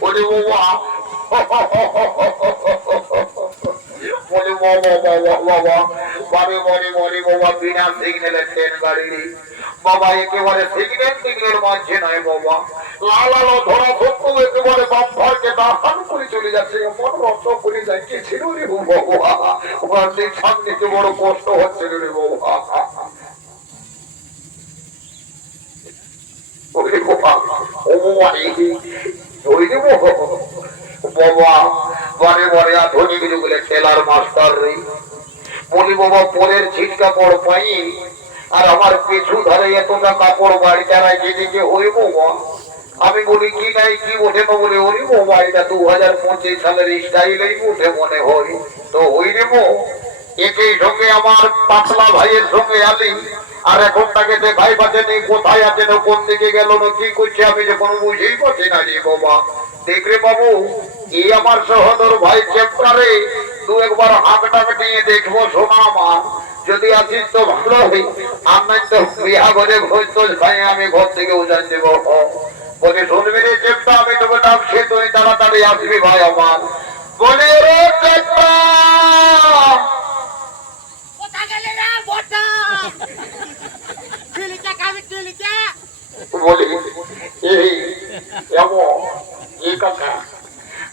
বলি বাবা বলি বাবা বারে বলে বলে বাবা বিনা সিগন্যালের ট্রেন গাড়ি বাবা একেবারে সিগন্যাল মাঝে নাই বাবা লালালো ধরা সত্য একেবারে বাম্পারকে দাহান করে চলে যাচ্ছে এমন রক্ত করে যাচ্ছে ছিল রে বাবা ওখান থেকে সামনে বড় কষ্ট হচ্ছে রে বাবা বারে বারে আধুনিক যুগের টেলার মাস্টার রে বলি বাবা পরের ছিটকা পড় পাই আর আমার পিছু ধরে এতটা কাপড় বাড়ি চারাই যেদিকে ওই বাবা আমি বলি কি নাই কি ওঠে না বলে ওই বাবা এটা 2025 সালের স্টাইলেই উঠে মনে হয় তো ওই রে একই সঙ্গে আমার পাতলা ভাইয়ের সঙ্গে আলি আর এখন তাকে দেখাই পাচ্ছেনি কোথায় আছে না কোন দিকে গেল না কি করছে আমি যখন বুঝেই পাচ্ছি না রে বাবা দেখরে বাবু এই আমার সহোদর ভাই চেপ্টারে দু একবার হাতটাকে নিয়ে দেখবো শোনা আমার যদি আসিস তো ভালো হয় আমি তো বিয়া করে ভোজ টোজ খাই আমি ঘর থেকে উজান দেবো বলে শুনবি রে চেপ্টা আমি তোকে ডাকছি তুই তাড়াতাড়ি আসবি ভাই আমার বলে রে চেপ্টা বলি এই এমন এই কথা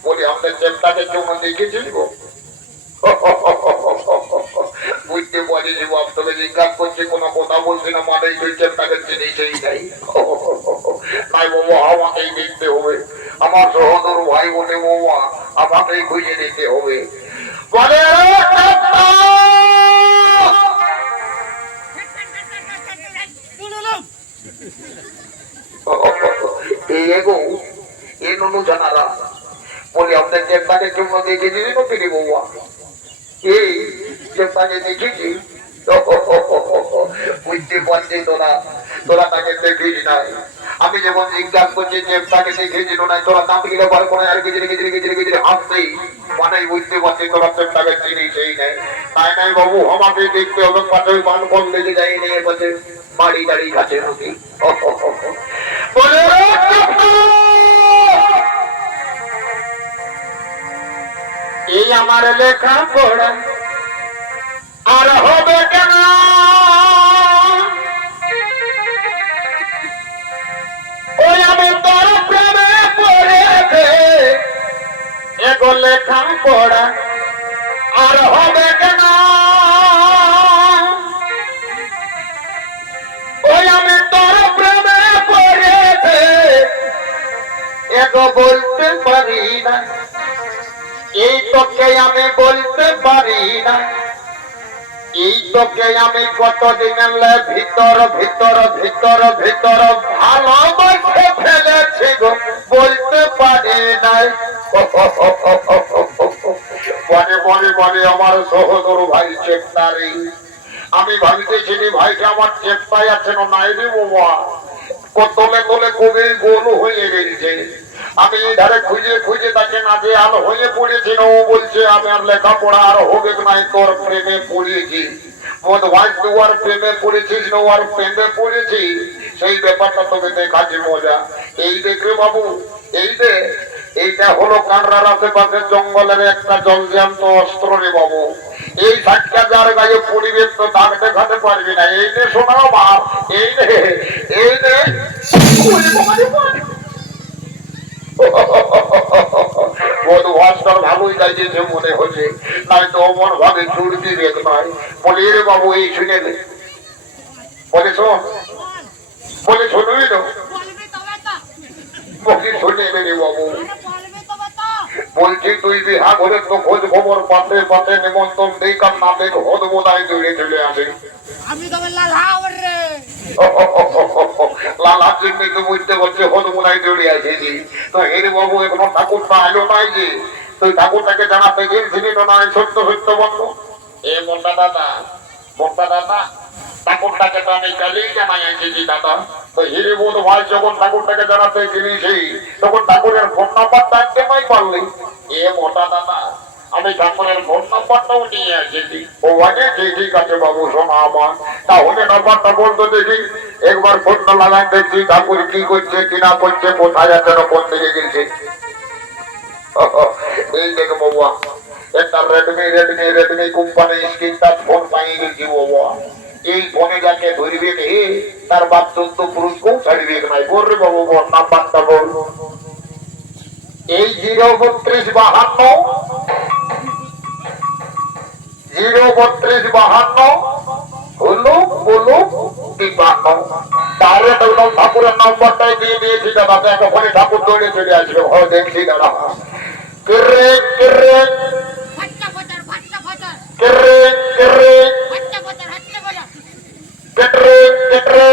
বলি আমাদের চেপ্টাকে চুমা দেখেছিল বুঝতে পারি যে বাপ তোকে জিজ্ঞাসা করছে কোনো কথা বলছি না মানে তুই চেপ্টাকে চিনিসই নাই তাই বাবা আমাকেই দেখতে হবে আমার সহোদর ভাই বলে বাবা আমাকেই খুঁজে নিতে হবে বলে এই ননু জানারা বলি আমাদের চেপ্টাকে চুমা দেখেছিলি না ফিরে বাবা এই চেপ্টাকে দেখেছি বুঝতে পারছি তোরা তাকে দেখিস নাই আমি যখন জিজ্ঞাসা করছি চেপ্টাকে দেখেছিল না তোরা দাম গিলে বার করে আর গিজরে হাসতেই মানে বুঝতে পারছি তোরা চেপ্টাকে চিনিসই নাই তাই নাই বাবু আমাকে দেখতে হবে পাশে পান কম লেগে যায়নি এবারে বাড়ি দাড়ি কাছে নাকি এই আমার লেখা পড়া আর হবে কেন ওই আমি তোর প্রেমে পড়েছে এগো লেখা পড়া আর হবে কেন ওই আমি তোর প্রেমে পড়েছে এগো বলতে পারি না এই তোকে আমি বলতে পারি না এই তোকে আমি কতদিনের ভিতর ভিতর ভিতর ভিতর ভালোবাসে ফেলেছি গো বলতে পারি না বলে বলে বলে আমার সহোদর ভাই চেপ্টারি আমি ভাবিতেছিলি ভাইকে আমার চেপ্টাই আছেন নাই রে বাবা তলে তলে কবি গোল হয়ে গেছে আমি ধারে খুঁজে খুঁজে তাকে নাচে আলো হয়ে পড়েছি ও বলছে আমি আর লেখাপড়া আর হবে নাই তোর প্রেমে পড়িয়েছি বোধ ভাই তুই আর প্রেমে পড়েছিস না আর প্রেমে পড়েছি সেই ব্যাপারটা তোকে দেখাচ্ছি মজা এই দেখবে বাবু এই যে এইটা হলো কানরার আশেপাশে জঙ্গলের একটা জলজ্যান্ত অস্ত্র রে বাবু এই ষাটটা যার গায়ে পরিবেশ তো দাগ দেখাতে পারবি না এই যে শোনাও বাপ এই যে ভালোই গাইছে মনে হচ্ছে নাই তো অমন ভাবে চুড়তি রেখ নয় বলে রে বাবু এই শুনে বলে শোন বলে শুনবি তো বলছি শুনে রে বাবু বলছি তুই বিহা ঘরে তো খোঁজ খবর পাতে পাতে নিমন্ত্রণ দেখ আর না দেখ হদ বোধায় দৌড়ে চলে আসে লালার জন্য তো বুঝতে পারছে হদ বোধায় দৌড়ে আসেছি তো এর বাবু এখনো ঠাকুরটা আলো নাই যে তুই ঠাকুরটাকে জানাতে গেছিলি তো না সত্য সত্য বন্ধু এ মোটা দাদা ঠাকুরটাকে তো আমি কালেই জানাই এসেছি দাদা তো হিরে বোধ ভাই যখন ঠাকুরটাকে জানাতে গেছি তখন ঠাকুরের ফোন নাম্বারটা আনতে নাই পারলি এ মোটা দাদা আমি ঠাকুরের ফোন নাম্বারটাও নিয়ে এসেছি ও আগে ঠিক আছে বাবু শোনা আমার তাহলে নাম্বারটা বলতো দেখি একবার ফোনটা লাগাই দেখছি ঠাকুর কি করছে কি না করছে, কোথায় যাচ্ছে না কোন দিকে গেছে। এই দেখো বাবা, একটা Redmi company screen touch phone পাইয়ে গেছি বাবা। এই ফোনে যাকে ধরবে রে তার বাপ 14 পুরুষ কেউ ছাড়বে নাই। বল রে বাবু, বল নাম্বারটা বল। এই 03252 03252 হলো বলো 52। ডাইরেক্ট একদম ঠাকুরের নাম্বারটাই দিয়ে দিয়েছি দাদা। দেখো ওখানে ঠাকুর দৌড়ে চলে আসবে। হয় দেখছি দাদা। কেরে কেরে কেরে কেরে কেটরে কেটরে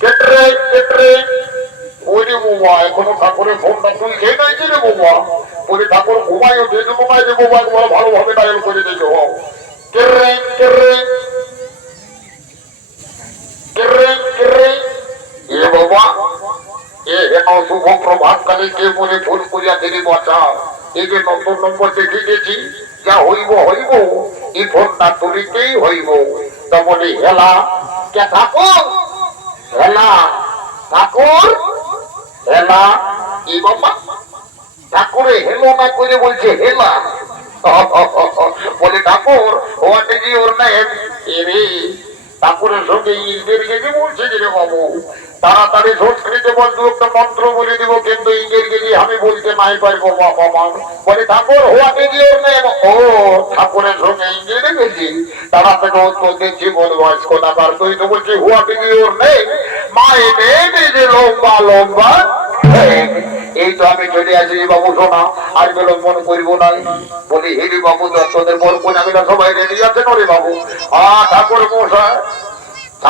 কেটরে কেটরে। ওরে বাবা, এখনো ঠাকুরের ফোনটা তুলছে নাই রে বাবা। বলে ঠাকুর ঘুমাইও যেতে ঘুমাই যে বাবা, একবার ভালোভাবে ডায়াল করে দিতে হও। কেরে কেরে কেরে কেরে। এ বাবা, এ হেন শুভ প্রভাতকালে কে মনে ফুল করিয়া দেরি বাঁচাও। এই যে নম্বর নম্বর দেখে গেছি, যা হইব হইব, এই ফোনটা তুলিতেই হইব। তা বলি হেলা কে ঠাকুর, হেলা ঠাকুর, হেলা। এই বাবা ঠাকুরে হেলো না করে বলছে হেলা। বলে ঠাকুর ওয়াট ইজ ইউর নেম? এরে ঠাকুরের সঙ্গে ইংরেজি বলছে যে রে বাবু, তাড়াতাড়ি সংস্কৃতে বল, দু একটা মন্ত্র বলে দিব, কিন্তু ইংরেজি আমি বলতে নাই পারবো বাবা মা। বলে ঠাকুর হোয়াট ইজ ইউর নেম? ও ঠাকুরের সঙ্গে ইংরেজি বেশি, তাড়াতাড়ি উত্তর দিচ্ছি। বল বয়স্ক নাকার, তুই তো বলছি what is your name? My name is লম্বা লম্বা। এই তো আমি চলে আসি বাবু, শোনা আর বিলম্বন করবো নাই। বলি হেরি বাবু, দর্শকদের বড় কোনাগুলা সবাই রেডি আছেন রে বাবু? ঠাকুর মশাই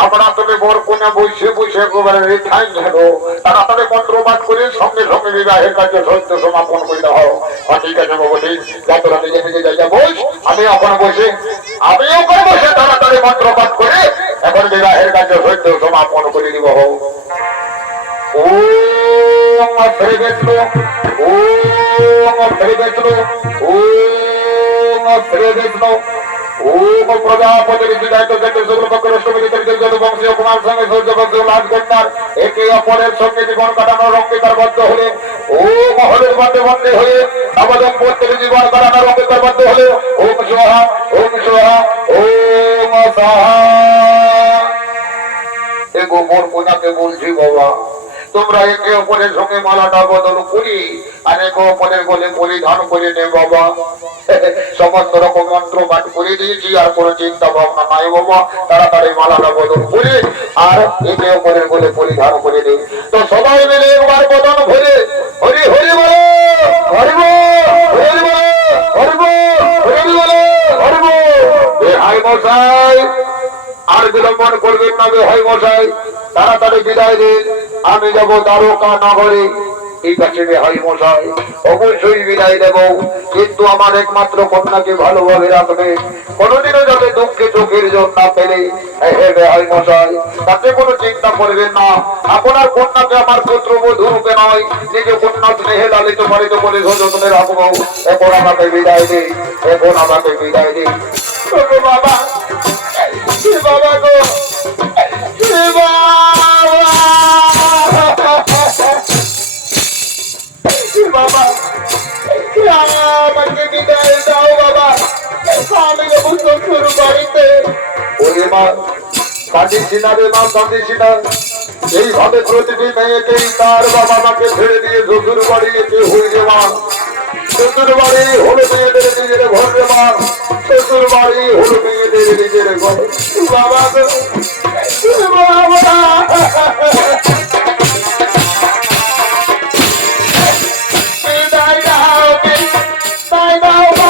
আমরা তুমি বর কোনে বসে বসে একেবারে ঠাই ঘাটো, তাড়াতাড়ি মন্ত্র পাঠ করে সঙ্গে সঙ্গে বিবাহের কার্য সত্য সমাপন করে দাও। ঠিক আছে বাবু, ঠিক যাত্রা নিজে নিজে যাই বস। আমি ওখানে বসে তাড়াতাড়ি মন্ত্র পাঠ করে এখন বিবাহের কার্য সত্য সমাপন করে দিব। ওম শ্রীবিষ্ণু ওম শ্রীবিষ্ণু ওম শ্রীবিষ্ণু ওম প্রজাপতি বিদায়িত থেকে শুক্লপক্ষের বংশীয় কুমার সঙ্গে সূর্যবংশ রাজকন্যার একে অপরের সঙ্গে জীবন কাটানোর অঙ্গীকারবদ্ধ হলে, ওম হলের বন্ধে বন্ধে হয়ে নবদম্পতির জীবন কাটানোর অঙ্গীকারবদ্ধ হলে, ওম সোহা ওম সোহা ওম সাহা। এ গোপন কোনাকে বলছি বাবা, তোমরা একে অপরের সঙ্গে মালাটা বদল করি আর একে অপরের গলে পরিধান করে নে বাবা। সমস্ত রকম মন্ত্র পাঠ করে দিয়েছি, আর কোনো চিন্তা ভাবনা নাই বাবা। তাড়াতাড়ি মালাটা বদল করে আর একে অপরের গলে পরিধান করে দে। তো সবাই মিলে একবার বদন ভরে হরি হরি বলো, হরি বল, হরি বল, হরি বল, হরি বল, হরি বল। এ হাই মশাই, আর বিলম্বন করবেন না গে হাই মশাই, তাড়াতাড়ি বিদায় দিন। আমি যাবো দ্বারকা নগরে। ঠিক আছে ভাই মশাই, অবশ্যই বিদায় দেব, কিন্তু আমার একমাত্র কন্যাকে ভালোভাবে রাখবে, কোনোদিনও যাতে দুঃখে চোখের জল না ফেলে। ভাই মশাই, তাতে কোনো চিন্তা করবেন না। আপনার কন্যাকে আমার পুত্রবধূ রূপে নয়, নিজে কন্যা স্নেহে লালিত পালিত করে যত্নে রাখবো। এখন আমাকে বিদায় দিই, এখন আমাকে বিদায় দিই। বাবা বাবা গো, বাবা আমাকে বিদায় দাও বাবা, আমি যাবো শ্বশুর বাড়িতে। ওরে মা কাঁদিস না রে মা, কাঁদিস না। এইভাবে প্রতিটি মেয়েকেই তার বাবা মাকে ছেড়ে দিয়ে শ্বশুর বাড়ি যেতে হয়ে রে মা। শ্বশুর বাড়ি হলো মেয়েদের নিজের ঘর রে মা, শ্বশুর বাড়ি হলো মেয়েদের নিজের ঘর। বাবা বাবা Baba,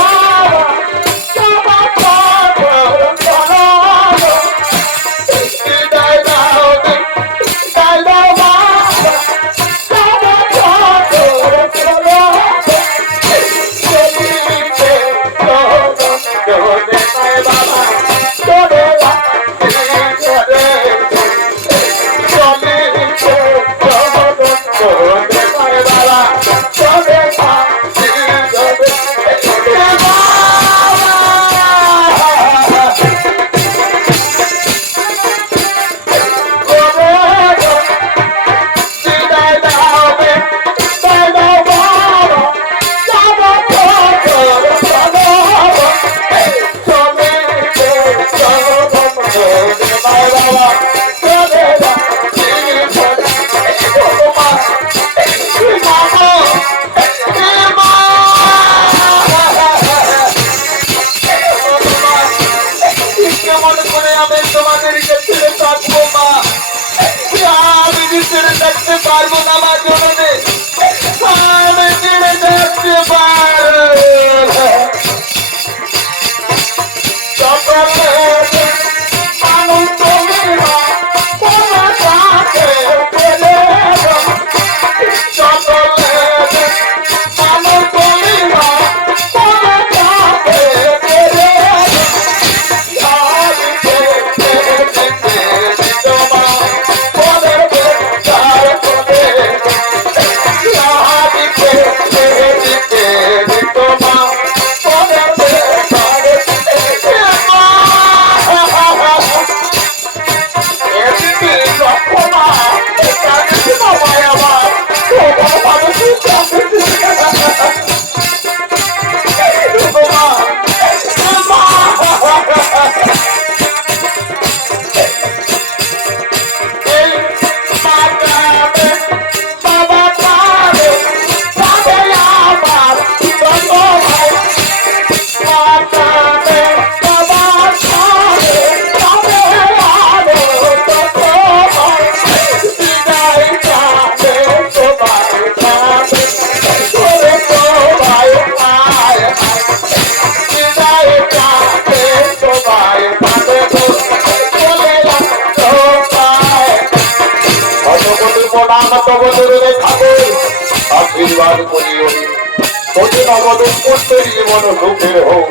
তোদের জীবন সুখের হোক,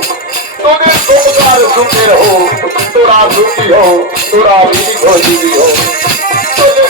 তোদের সংসার সুখের হোক, তোরা সুখী হোক, তোরা দীর্ঘজীবী হোক। তোদের